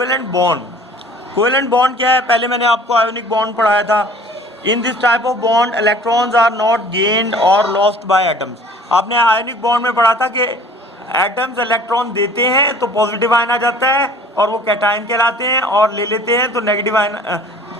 Covalent bond. Covalent bond क्या है? पहले मैंने आपको आयोनिक बॉन्ड पढ़ाया था। In this type of bond electrons are not gained और लॉस्ट बाय एटम्स। आपने आयोनिक बॉन्ड में पढ़ा था कि एटम्स इलेक्ट्रॉन देते हैं तो पॉजिटिव आयन आ जाता है और वो कैटायन कहलाते हैं, और ले लेते हैं तो नेगेटिव आयन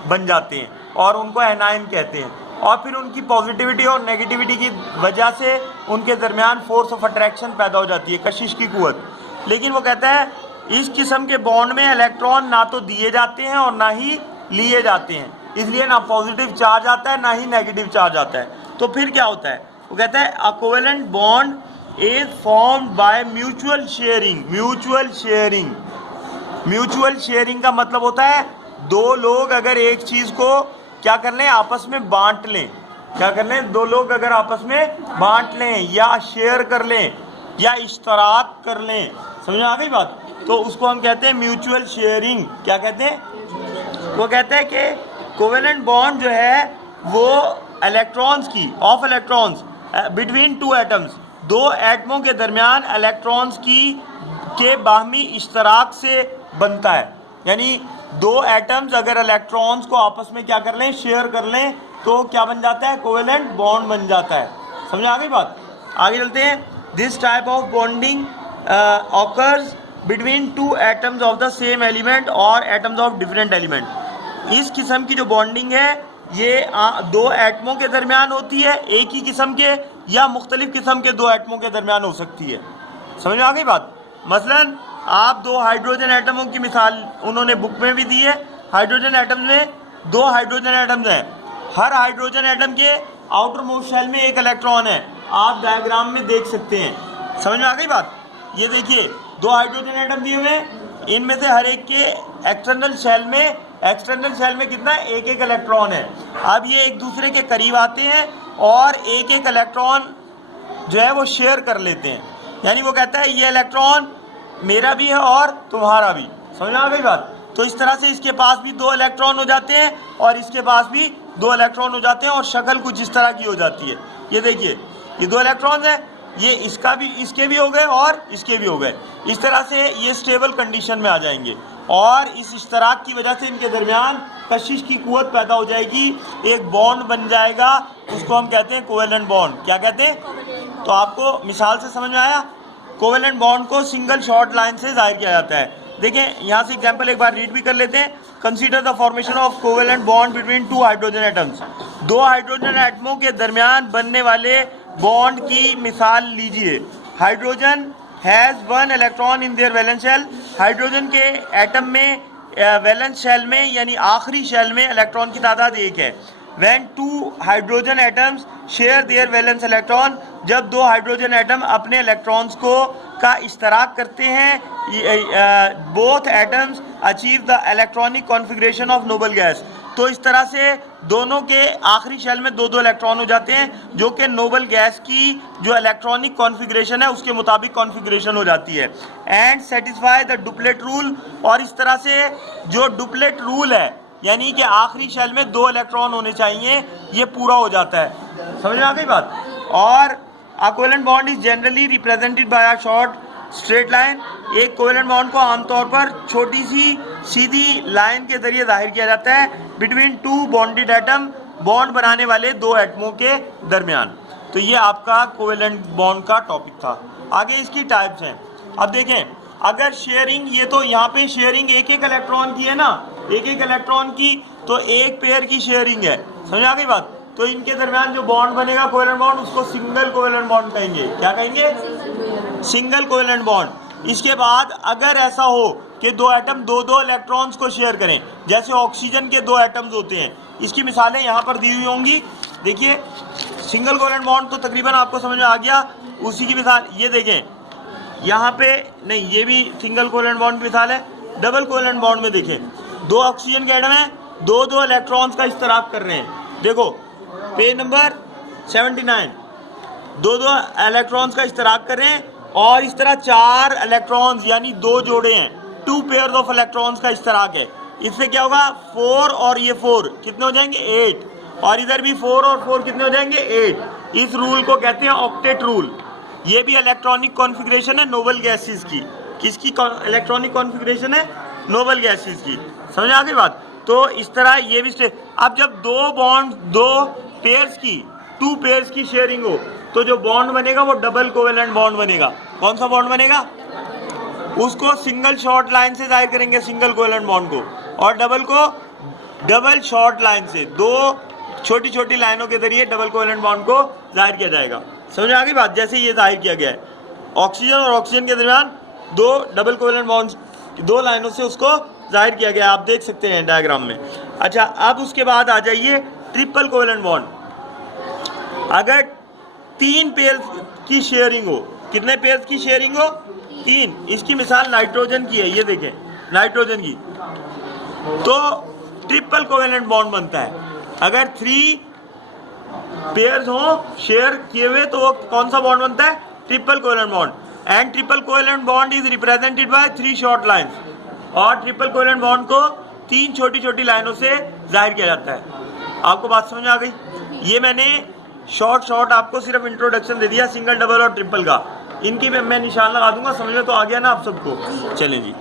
बन जाते हैं और उनको एनायन कहते हैं। और फिर उनकी पॉजिटिविटी और नेगेटिविटी की वजह से उनके दरमियान फोर्स ऑफ अट्रैक्शन पैदा हो जाती है, कशिश की कुव्वत। लेकिन वो कहता है इस किस्म के बॉन्ड में इलेक्ट्रॉन ना तो दिए जाते हैं और ना ही लिए जाते हैं, इसलिए ना पॉजिटिव चार्ज आता है ना ही नेगेटिव चार्ज आता है। तो फिर क्या होता है? वो कहता है अ covalent bond is formed by mutual sharing. Mutual sharing का मतलब होता है दो लोग अगर एक चीज को क्या कर लें, आपस में बांट लें। क्या कर लें? दो लोग अगर आपस में बांट लें या शेयर कर लें या इश्तराक कर लें, समझ में आ गई बात? तो उसको हम कहते हैं म्यूचुअल शेयरिंग। क्या कहते हैं? वो कहते हैं कि कोवेलेंट बॉन्ड जो है वो इलेक्ट्रॉन्स की of electrons between two atoms, दो एटमों के दरमियान इलेक्ट्रॉन्स के बाहमी इश्तराक से बनता है। यानी दो एटम्स अगर इलेक्ट्रॉन्स को आपस में क्या कर लें, शेयर कर लें, तो क्या बन जाता है? कोवेलेंट बॉन्ड बन जाता है। समझ आ गई बात? आगे चलते हैं। This type of bonding occurs between two atoms of the same element और एटम्स ऑफ डिफरेंट एलिमेंट। इस किस्म की जो बॉन्डिंग है ये दो एटमों के दरमियान होती है, एक ही किस्म के या मुख्तलिफ किस्म के दो एटमों के दरमियान हो सकती है। समझ में आ गई बात? मसलन आप दो हाइड्रोजन एटमों की मिसाल उन्होंने बुक में भी दी है। हाइड्रोजन एटम में दो हाइड्रोजन एटम्स हैं। हर हाइड्रोजन एटम के आउटर मोस्ट शेल में एक इलेक्ट्रॉन है। आप डायग्राम में देख सकते हैं। समझ में आ गई बात? ये देखिए दो हाइड्रोजन एटम दिए हुए, इनमें से हर एक के एक्सटर्नल शेल में कितना है? एक एक इलेक्ट्रॉन है। अब ये एक दूसरे के करीब आते हैं और एक एक इलेक्ट्रॉन जो है वो शेयर कर लेते हैं। यानी वो कहता है ये इलेक्ट्रॉन मेरा भी है और तुम्हारा भी। समझ में आ गई बात? तो इस तरह से इसके पास भी दो इलेक्ट्रॉन हो जाते हैं और इसके पास भी दो इलेक्ट्रॉन हो जाते हैं और शक्ल कुछ इस तरह की हो जाती है। ये देखिए ये दो इलेक्ट्रॉन्स हैं, ये इसके भी हो गए और इसके भी हो गए। इस तरह से ये स्टेबल कंडीशन में आ जाएंगे और इस इश्तराक की वजह से इनके दरमियान कशिश की कुव्वत पैदा हो जाएगी, एक बॉन्ड बन जाएगा, उसको हम कहते हैं कोवेलेंट बॉन्ड। क्या कहते हैं? तो आपको मिसाल से समझ में आया? कोवेलेंट बॉन्ड को सिंगल शॉर्ट लाइन से जाहिर किया जाता है। देखें यहाँ से एग्जांपल एक बार रीड भी कर लेते हैं। Consider the formation of covalent bond between two hydrogen atoms. दो हाइड्रोजन एटमों के दरमियान बनने वाले बॉन्ड की मिसाल लीजिए। Hydrogen has one electron in their valence shell. Hydrogen के एटम में वैलेंस शेल में यानी आखिरी शेल में इलेक्ट्रॉन की तादाद एक है। When two hydrogen atoms share their valence electron, जब दो हाइड्रोजन एटम अपने इलेक्ट्रॉन्स का इश्तराक करते हैं, both atoms achieve the electronic configuration of noble gas। तो इस तरह से दोनों के आखिरी शेल में दो दो इलेक्ट्रॉन हो जाते हैं जो कि नोबल गैस की जो इलेक्ट्रॉनिक कॉन्फ़िगरेशन है उसके मुताबिक कॉन्फ़िगरेशन हो जाती है। And satisfy the duplet rule. और इस तरह से जो डुप्लेट रूल है यानी कि आखिरी शेल में दो इलेक्ट्रॉन होने चाहिए, ये पूरा हो जाता है। समझ में आ गई बात? और अ covalent bond is generally represented by a short straight line. एक कोवेलेंट बॉन्ड को आमतौर पर छोटी सी सीधी लाइन के जरिए जाहिर किया जाता है between two bonded atom, bond बनाने वाले दो एटमों के दरमियान। तो ये आपका कोवेलेंट बॉन्ड का टॉपिक था। आगे इसकी टाइप्स हैं। अब देखें अगर शेयरिंग, ये तो यहाँ पे शेयरिंग एक एक इलेक्ट्रॉन की है ना, एक एक इलेक्ट्रॉन की, तो एक पेयर की शेयरिंग है। समझ आ गई बात? तो इनके दरमियान जो बॉन्ड बनेगा कोवेलेंट बॉन्ड, उसको सिंगल कोवेलेंट बॉन्ड कहेंगे। क्या कहेंगे? Single covalent bond. इसके बाद अगर ऐसा हो कि दो एटम दो दो इलेक्ट्रॉन्स को शेयर करें, जैसे ऑक्सीजन के दो एटम्स होते हैं, इसकी मिसालें यहाँ पर दी हुई होंगी। देखिए सिंगल कोवेलेंट बॉन्ड तो तकरीबन आपको समझ में आ गया। उसी की मिसाल ये देखें, यहाँ पे नहीं, ये भी सिंगल कोवेलेंट बॉन्ड की मिसाल है। डबल कोवेलेंट बॉन्ड में देखें दो ऑक्सीजन के एटम हैं, दो दो इलेक्ट्रॉन्स का इश्तराक कर रहे हैं। देखो पेज नंबर 79, दो दो इलेक्ट्रॉन्स का इश्तराक कर रहे हैं और इस तरह चार इलेक्ट्रॉन्स यानी दो जोड़े हैं, टू पेयर ऑफ इलेक्ट्रॉन्स का इश्तराक है। इससे क्या होगा? 4 और ये 4 कितने हो जाएंगे? 8। और इधर भी 4 और 4 कितने हो जाएंगे? 8। इस रूल को कहते हैं ऑक्टेट रूल। ये भी इलेक्ट्रॉनिक कॉन्फ़िगरेशन है नोबल गैसेस की। किसकी इलेक्ट्रॉनिक कॉन्फ़िगरेशन है? नोबल गैसेस की। समझ आ गई बात। तो इस तरह ये भी अब जब दो पेयर्स की, 2 पेयर्स की शेयरिंग हो तो जो बॉन्ड बनेगा वो डबल कोवेलेंट बॉन्ड बनेगा। कौन सा बॉन्ड बनेगा? उसको सिंगल शॉर्ट लाइन से जाहिर करेंगे, सिंगल कोवेलेंट बॉन्ड को, और डबल को डबल शॉर्ट लाइन से, 2 छोटी छोटी लाइनों के जरिए डबल कोवेलेंट बॉन्ड को जाहिर किया जाएगा। समझ आ गई बात। जैसे ये जाहिर किया गया है, ऑक्सीजन और ऑक्सीजन के दरमियान 2 डबल कोवेलेंट बॉन्ड, 2 लाइनों से उसको जाहिर किया गया, आप देख सकते हैं डायग्राम में। अच्छा, अब उसके बाद आ जाइए ट्रिपल कोवेलेंट बॉन्ड। अगर 3 पेयर्स की शेयरिंग हो, कितने पेयर्स की शेयरिंग हो? 3। इसकी मिसाल नाइट्रोजन की है, ये देखें नाइट्रोजन की, तो ट्रिपल कोवेलेंट बॉन्ड बनता है। अगर 3 पेयर्स हो शेयर किए हुए तो वो कौन सा बॉन्ड बनता है? Triple covalent bond. And triple covalent bond is represented by 3 short lines, और ट्रिपल कोवेलेंट बॉन्ड को 3 छोटी छोटी लाइनों से जाहिर किया जाता है। आपको बात समझ आ गई? ये मैंने शॉर्ट आपको सिर्फ इंट्रोडक्शन दे दिया सिंगल, डबल और ट्रिपल का। इनकी मैं निशान लगा दूंगा, समझ में तो आ गया ना आप सबको? चलें जी।